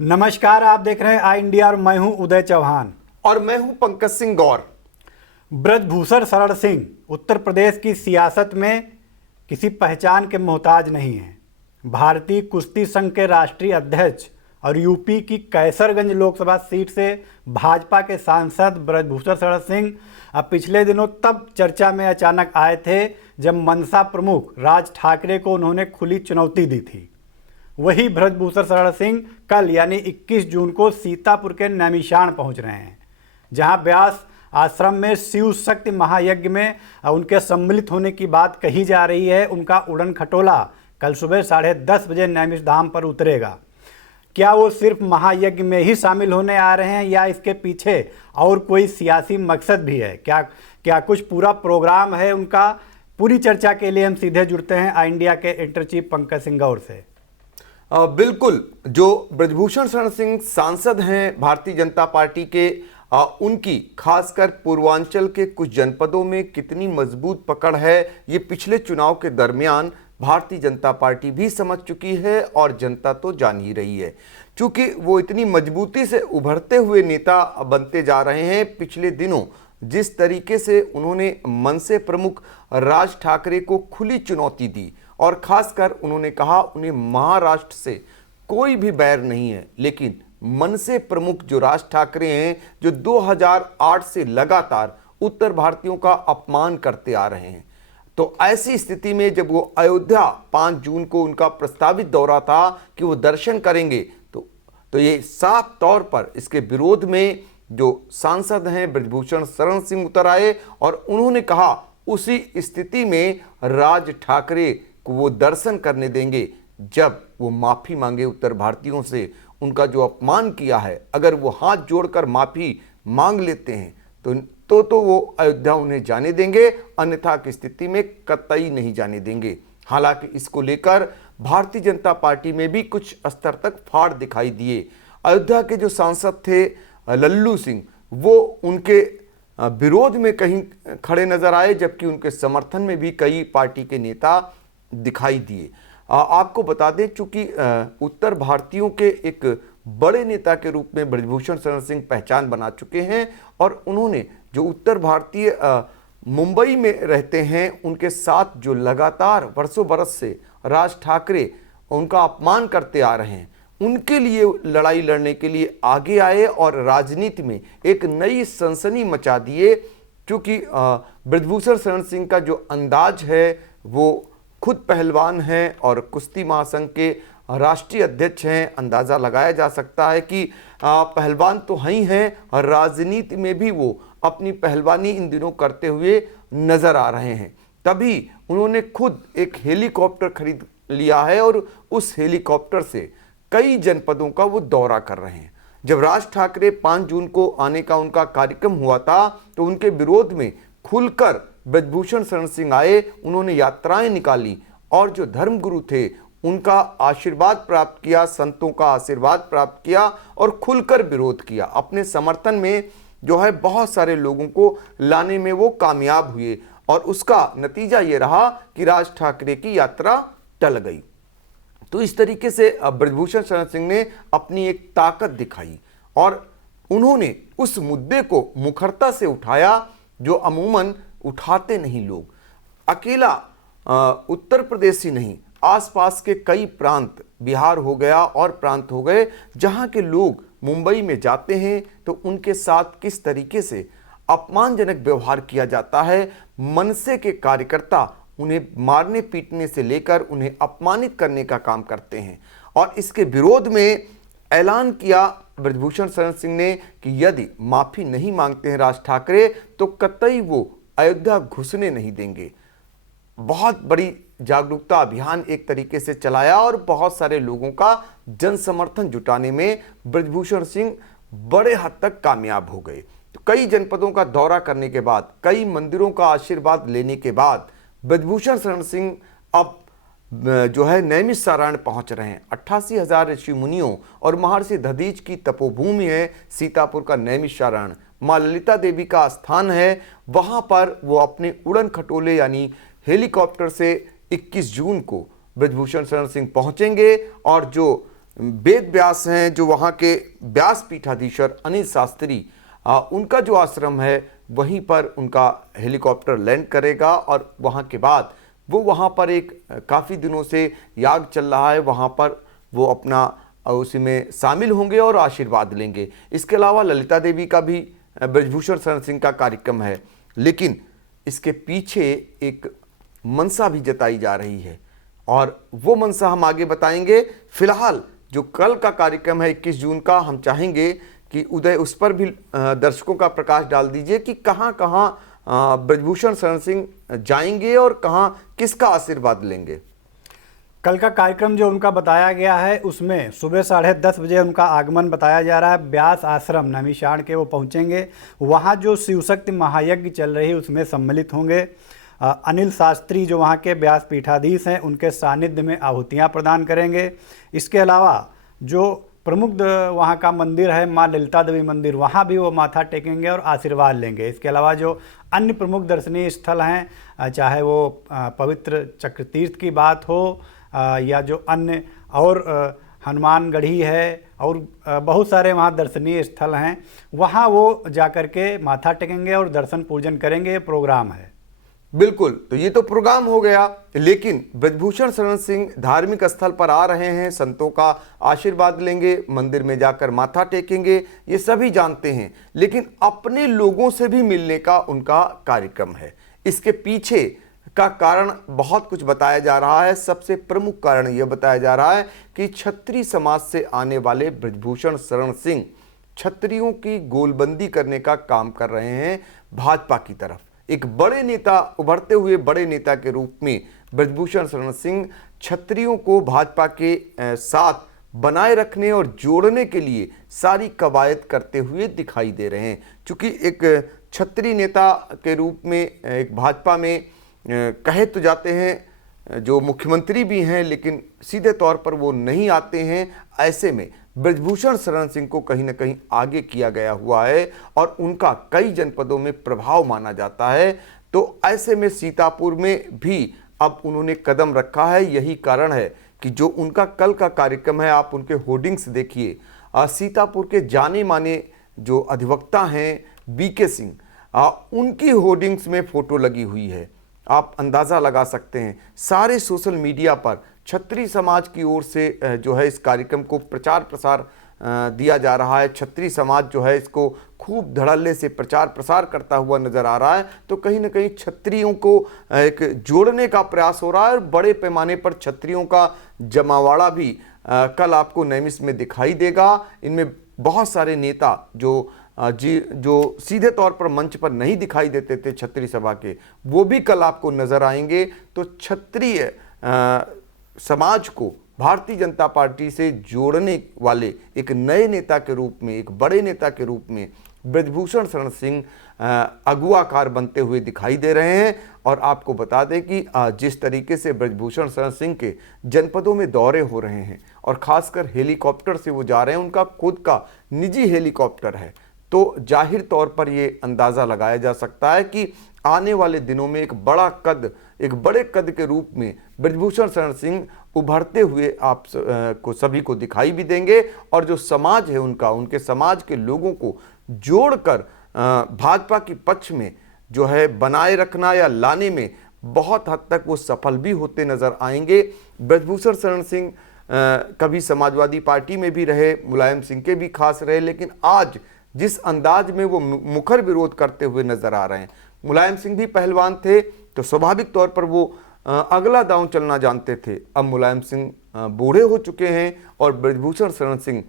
नमस्कार, आप देख रहे हैं आई इंडिया और मैं हूं उदय चौहान। और मैं हूं पंकज सिंह गौर। ब्रजभूषण शरण सिंह उत्तर प्रदेश की सियासत में किसी पहचान के मोहताज नहीं हैं। भारतीय कुश्ती संघ के राष्ट्रीय अध्यक्ष और यूपी की कैसरगंज लोकसभा सीट से भाजपा के सांसद ब्रजभूषण शरण सिंह अब पिछले दिनों तब चर्चा में अचानक आए थे जब मनसा प्रमुख राज ठाकरे को उन्होंने खुली चुनौती दी थी। वही ब्रजभूषण शरण सिंह कल यानी 21 जून को सीतापुर के नैमिषारण्य पहुंच रहे हैं, जहां व्यास आश्रम में शिव शक्ति महायज्ञ में उनके सम्मिलित होने की बात कही जा रही है। उनका उड़न खटोला कल सुबह 10:30 बजे नैमिष धाम पर उतरेगा। क्या वो सिर्फ महायज्ञ में ही शामिल होने आ रहे हैं या इसके पीछे और कोई सियासी मकसद भी है? क्या कुछ पूरा प्रोग्राम है उनका? पूरी चर्चा के लिए हम सीधे जुड़ते हैं आई इंडिया के एडिटर चीफ पंकज सिंह गौर से। बिल्कुल, जो ब्रजभूषण शरण सिंह सांसद हैं भारतीय जनता पार्टी के, उनकी खासकर पूर्वांचल के कुछ जनपदों में कितनी मजबूत पकड़ है, ये पिछले चुनाव के दरमियान भारतीय जनता पार्टी भी समझ चुकी है और जनता तो जान ही रही है। क्योंकि वो इतनी मजबूती से उभरते हुए नेता बनते जा रहे हैं। पिछले दिनों जिस तरीके से उन्होंने मनसे प्रमुख राज ठाकरे को खुली चुनौती दी और खासकर उन्होंने कहा उन्हें महाराष्ट्र से कोई भी बैर नहीं है, लेकिन मनसे प्रमुख जो राज ठाकरे हैं, जो 2008 से लगातार उत्तर भारतीयों का अपमान करते आ रहे हैं, तो ऐसी स्थिति में जब वो अयोध्या 5 जून को उनका प्रस्तावित दौरा था कि वो दर्शन करेंगे, तो ये साफ तौर पर इसके विरोध में जो सांसद हैं ब्रजभूषण शरण सिंह उतर आए और उन्होंने कहा उसी स्थिति में राज ठाकरे को वो दर्शन करने देंगे जब वो माफ़ी मांगे उत्तर भारतीयों से। उनका जो अपमान किया है, अगर वो हाथ जोड़कर माफ़ी मांग लेते हैं तो वो अयोध्या उन्हें जाने देंगे, अन्यथा की स्थिति में कतई नहीं जाने देंगे। हालांकि इसको लेकर भारतीय जनता पार्टी में भी कुछ स्तर तक फाड़ दिखाई दिए। अयोध्या के जो सांसद थे लल्लू सिंह, वो उनके विरोध में कहीं खड़े नजर आए, जबकि उनके समर्थन में भी कई पार्टी के नेता दिखाई दिए। आपको बता दें, चूंकि उत्तर भारतीयों के एक बड़े नेता के रूप में ब्रजभूषण शरण सिंह पहचान बना चुके हैं और उन्होंने जो उत्तर भारतीय मुंबई में रहते हैं, उनके साथ जो लगातार वर्षों बरस से राज ठाकरे उनका अपमान करते आ रहे हैं, उनके लिए लड़ाई लड़ने के लिए आगे आए और राजनीति में एक नई सनसनी मचा दिए। क्योंकि ब्रजभूषण शरण सिंह का जो अंदाज है, वो खुद पहलवान हैं और कुश्ती महासंघ के राष्ट्रीय अध्यक्ष हैं। अंदाज़ा लगाया जा सकता है कि पहलवान तो ही हैं और राजनीति में भी वो अपनी पहलवानी इन दिनों करते हुए नज़र आ रहे हैं। तभी उन्होंने खुद एक हेलीकॉप्टर खरीद लिया है और उस हेलीकॉप्टर से कई जनपदों का वो दौरा कर रहे हैं। जब राज ठाकरे 5 जून को आने का उनका कार्यक्रम हुआ था, तो उनके विरोध में खुलकर ब्रजभूषण शरण सिंह आए, उन्होंने यात्राएं निकाली और जो धर्मगुरु थे उनका आशीर्वाद प्राप्त किया, संतों का आशीर्वाद प्राप्त किया और खुलकर विरोध किया। अपने समर्थन में जो है बहुत सारे लोगों को लाने में वो कामयाब हुए और उसका नतीजा ये रहा कि राज ठाकरे की यात्रा टल गई। तो इस तरीके से ब्रजभूषण शरण सिंह ने अपनी एक ताकत दिखाई और उन्होंने उस मुद्दे को मुखरता से उठाया जो अमूमन उठाते नहीं लोग। अकेला उत्तर प्रदेश ही नहीं, आसपास के कई प्रांत, बिहार हो गया और प्रांत हो गए, जहां के लोग मुंबई में जाते हैं तो उनके साथ किस तरीके से अपमानजनक व्यवहार किया जाता है। मनसे के कार्यकर्ता उन्हें मारने पीटने से लेकर उन्हें अपमानित करने का काम करते हैं और इसके विरोध में ऐलान किया ब्रजभूषण शरण सिंह ने कि यदि माफ़ी नहीं मांगते हैं राज ठाकरे तो कतई वो अयोध्या घुसने नहीं देंगे। बहुत बड़ी जागरूकता अभियान एक तरीके से चलाया और बहुत सारे लोगों का जन समर्थन जुटाने में ब्रजभूषण सिंह बड़े हद तक कामयाब हो गए। तो कई जनपदों का दौरा करने के बाद, कई मंदिरों का आशीर्वाद लेने के बाद ब्रजभूषण शरण सिंह अब जो है नैमिषारण्य पहुंच रहे हैं। 88,000 ऋषि मुनियों और महर्षि दधीच की तपोभूमि है सीतापुर का नैमिषारण्य। माँ ललिता देवी का स्थान है, वहां पर वो अपने उड़न खटोले यानी हेलीकॉप्टर से 21 जून को ब्रजभूषण शरण सिंह पहुंचेंगे और जो वेद व्यास हैं, जो वहाँ के व्यास पीठाधीश्वर अनिल शास्त्री, उनका जो आश्रम है वहीं पर उनका हेलीकॉप्टर लैंड करेगा और वहाँ के बाद वो वहाँ पर एक काफ़ी दिनों से याग चल रहा है, वहाँ पर वो अपना उसी में शामिल होंगे और आशीर्वाद लेंगे। इसके अलावा ललिता देवी का भी ब्रजभूषण शरण सिंह का कार्यक्रम है, लेकिन इसके पीछे एक मनसा भी जताई जा रही है और वो मनसा हम आगे बताएंगे। फिलहाल जो कल का कार्यक्रम है 21 जून का, हम चाहेंगे कि उदय उस पर भी दर्शकों का प्रकाश डाल दीजिए कि कहाँ कहाँ ब्रजभूषण शरण सिंह जाएंगे और कहाँ किसका आशीर्वाद लेंगे। कल का कार्यक्रम जो उनका बताया गया है उसमें सुबह 10:30 बजे उनका आगमन बताया जा रहा है। व्यास आश्रम नैमिषारण्य के वो पहुंचेंगे, वहां जो शिवशक्ति महायज्ञ चल रही है उसमें सम्मिलित होंगे। अनिल शास्त्री जो वहां के व्यास पीठाधीश हैं उनके सानिध्य में आहुतियां प्रदान करेंगे। इसके अलावा जो प्रमुख वहाँ का मंदिर है माँ ललिता देवी मंदिर, वहाँ भी वो माथा टेकेंगे और आशीर्वाद लेंगे। इसके अलावा जो अन्य प्रमुख दर्शनीय स्थल हैं, चाहे वो पवित्र चक्र तीर्थ की बात हो या जो अन्य और हनुमानगढ़ी है और बहुत सारे वहाँ दर्शनीय स्थल हैं, वहाँ वो जाकर के माथा टेकेंगे और दर्शन पूजन करेंगे। ये प्रोग्राम है। बिल्कुल, तो ये तो प्रोग्राम हो गया, लेकिन ब्रजभूषण शरण सिंह धार्मिक स्थल पर आ रहे हैं, संतों का आशीर्वाद लेंगे, मंदिर में जाकर माथा टेकेंगे, ये सभी जानते हैं, लेकिन अपने लोगों से भी मिलने का उनका कार्यक्रम है। इसके पीछे का कारण बहुत कुछ बताया जा रहा है। सबसे प्रमुख कारण यह बताया जा रहा है कि क्षत्रिय समाज से आने वाले ब्रजभूषण शरण सिंह क्षत्रियों की गोलबंदी करने का काम कर रहे हैं भाजपा की तरफ। एक बड़े नेता, उभरते हुए बड़े नेता के रूप में ब्रजभूषण शरण सिंह क्षत्रियों को भाजपा के साथ बनाए रखने और जोड़ने के लिए सारी कवायद करते हुए दिखाई दे रहे हैं। चूंकि एक क्षत्रिय नेता के रूप में एक भाजपा में कहे तो जाते हैं, जो मुख्यमंत्री भी हैं, लेकिन सीधे तौर पर वो नहीं आते हैं। ऐसे में ब्रजभूषण शरण सिंह को कहीं ना कहीं आगे किया गया हुआ है और उनका कई जनपदों में प्रभाव माना जाता है। तो ऐसे में सीतापुर में भी अब उन्होंने कदम रखा है। यही कारण है कि जो उनका कल का कार्यक्रम है, आप उनके होर्डिंग्स देखिए। सीतापुर के जाने माने जो अधिवक्ता हैं बीके सिंह, उनकी होर्डिंग्स में फोटो लगी हुई है। आप अंदाज़ा लगा सकते हैं, सारे सोशल मीडिया पर क्षत्रिय समाज की ओर से जो है इस कार्यक्रम को प्रचार प्रसार दिया जा रहा है। क्षत्रिय समाज जो है इसको खूब धड़ल्ले से प्रचार प्रसार करता हुआ नजर आ रहा है। तो कहीं ना कहीं क्षत्रियों को एक जोड़ने का प्रयास हो रहा है और बड़े पैमाने पर क्षत्रियों का जमावाड़ा भी कल आपको नैमिष में दिखाई देगा। इनमें बहुत सारे नेता जो सीधे तौर पर मंच पर नहीं दिखाई देते थे क्षत्रिय सभा के, वो भी कल आपको नजर आएंगे। तो क्षत्रिय समाज को भारतीय जनता पार्टी से जोड़ने वाले एक नए नेता के रूप में, एक बड़े नेता के रूप में ब्रजभूषण शरण सिंह अगुवाकार बनते हुए दिखाई दे रहे हैं। और आपको बता दें कि जिस तरीके से ब्रजभूषण शरण सिंह के जनपदों में दौरे हो रहे हैं और खासकर हेलीकॉप्टर से वो जा रहे हैं, उनका खुद का निजी हेलीकॉप्टर है, तो जाहिर तौर पर ये अंदाज़ा लगाया जा सकता है कि आने वाले दिनों में एक बड़े कद के रूप में ब्रजभूषण शरण सिंह उभरते हुए आप को सभी को दिखाई भी देंगे। और जो समाज है उनके समाज के लोगों को जोड़कर भाजपा के पक्ष में जो है बनाए रखना या लाने में बहुत हद तक वो सफल भी होते नजर आएंगे। ब्रजभूषण शरण सिंह कभी समाजवादी पार्टी में भी रहे, मुलायम सिंह के भी खास रहे, लेकिन आज जिस अंदाज में वो मुखर विरोध करते हुए नजर आ रहे हैं, मुलायम सिंह भी पहलवान थे तो स्वाभाविक तौर पर वो अगला दांव चलना जानते थे। अब मुलायम सिंह बूढ़े हो चुके हैं और ब्रजभूषण शरण सिंह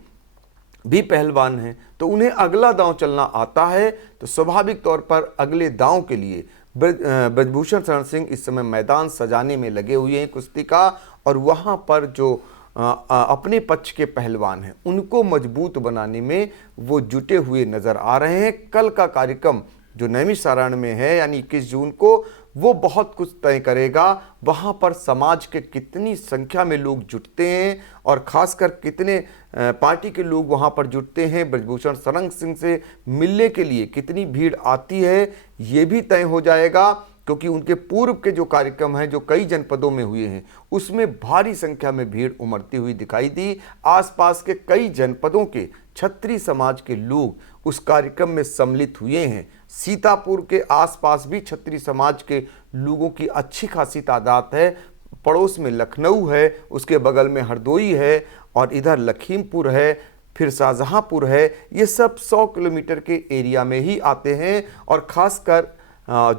भी पहलवान हैं, तो उन्हें अगला दांव चलना आता है। तो स्वाभाविक तौर पर अगले दांव के लिए ब्रजभूषण शरण सिंह इस समय मैदान सजाने में लगे हुए हैं कुश्ती का, और वहाँ पर जो अपने पक्ष के पहलवान हैं उनको मजबूत बनाने में वो जुटे हुए नजर आ रहे हैं। कल का कार्यक्रम जो नैमिषारण्य में है यानी 21 जून को, वो बहुत कुछ तय करेगा। वहाँ पर समाज के कितनी संख्या में लोग जुटते हैं और खासकर कितने पार्टी के लोग वहाँ पर जुटते हैं, ब्रजभूषण शरण सिंह से मिलने के लिए कितनी भीड़ आती है, ये भी तय हो जाएगा। क्योंकि उनके पूर्व के जो कार्यक्रम हैं जो कई जनपदों में हुए हैं उसमें भारी संख्या में भीड़ उमड़ती हुई दिखाई दी। आसपास के कई जनपदों के छत्री समाज के लोग उस कार्यक्रम में सम्मिलित हुए हैं। सीतापुर के आसपास भी छत्री समाज के लोगों की अच्छी खासी तादाद है। पड़ोस में लखनऊ है, उसके बगल में हरदोई है और इधर लखीमपुर है, फिर शाहजहांपुर है। ये सब 100 किलोमीटर के एरिया में ही आते हैं और ख़ासकर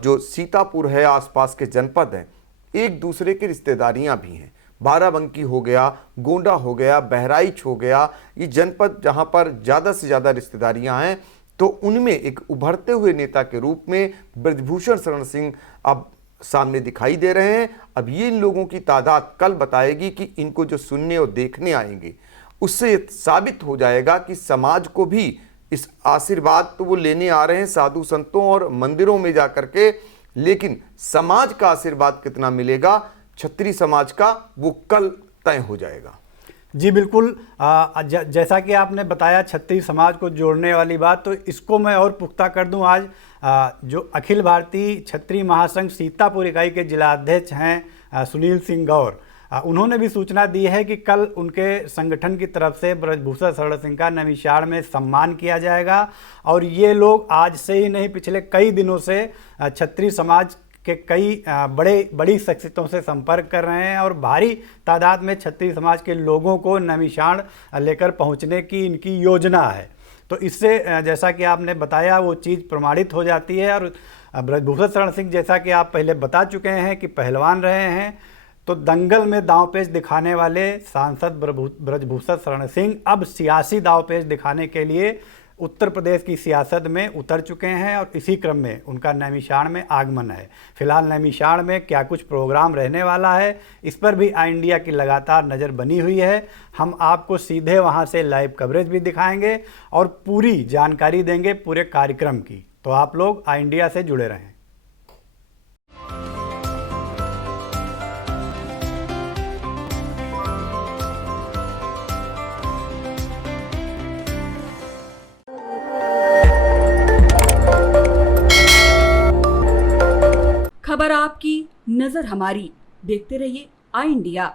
जो सीतापुर है आसपास के जनपद हैं एक दूसरे की रिश्तेदारियां भी हैं। बाराबंकी हो गया, गोंडा हो गया, बहराइच हो गया, ये जनपद जहां पर ज़्यादा से ज़्यादा रिश्तेदारियां हैं। तो उनमें एक उभरते हुए नेता के रूप में ब्रजभूषण शरण सिंह अब सामने दिखाई दे रहे हैं। अब ये इन लोगों की तादाद कल बताएगी कि इनको जो सुनने और देखने आएंगे उससे ये साबित हो जाएगा कि समाज को भी इस आशीर्वाद तो वो लेने आ रहे हैं साधु संतों और मंदिरों में जा करके, लेकिन समाज का आशीर्वाद कितना मिलेगा छत्री समाज का वो कल तय हो जाएगा। जी बिल्कुल। जैसा कि आपने बताया छत्री समाज को जोड़ने वाली बात, तो इसको मैं और पुख्ता कर दूं। आज जो अखिल भारतीय छत्री महासंघ सीतापुर इकाई के जिलाध्यक्ष हैं सुनील सिंह गौर, उन्होंने भी सूचना दी है कि कल उनके संगठन की तरफ से ब्रजभूषण शरण सिंह का नैमिषारण्य में सम्मान किया जाएगा। और ये लोग आज से ही नहीं, पिछले कई दिनों से छत्री समाज के कई बड़ी शख्सियतों से संपर्क कर रहे हैं और भारी तादाद में छत्री समाज के लोगों को नैमिषारण्य लेकर पहुंचने की इनकी योजना है। तो इससे जैसा कि आपने बताया वो चीज़ प्रमाणित हो जाती है। और ब्रजभूषण शरण सिंह, जैसा कि आप पहले बता चुके हैं कि पहलवान रहे हैं, तो दंगल में दांवपेच दिखाने वाले सांसद ब्रजभूषण शरण सिंह अब सियासी दांवपेच दिखाने के लिए उत्तर प्रदेश की सियासत में उतर चुके हैं और इसी क्रम में उनका नैमिषारण्य में आगमन है। फिलहाल नैमिषारण्य में क्या कुछ प्रोग्राम रहने वाला है, इस पर भी आई इंडिया की लगातार नज़र बनी हुई है। हम आपको सीधे वहां से लाइव कवरेज भी दिखाएंगे और पूरी जानकारी देंगे पूरे कार्यक्रम की। तो आप लोग आई इंडिया से जुड़े रहें। खबर आपकी, नजर हमारी। देखते रहिए आई इंडिया।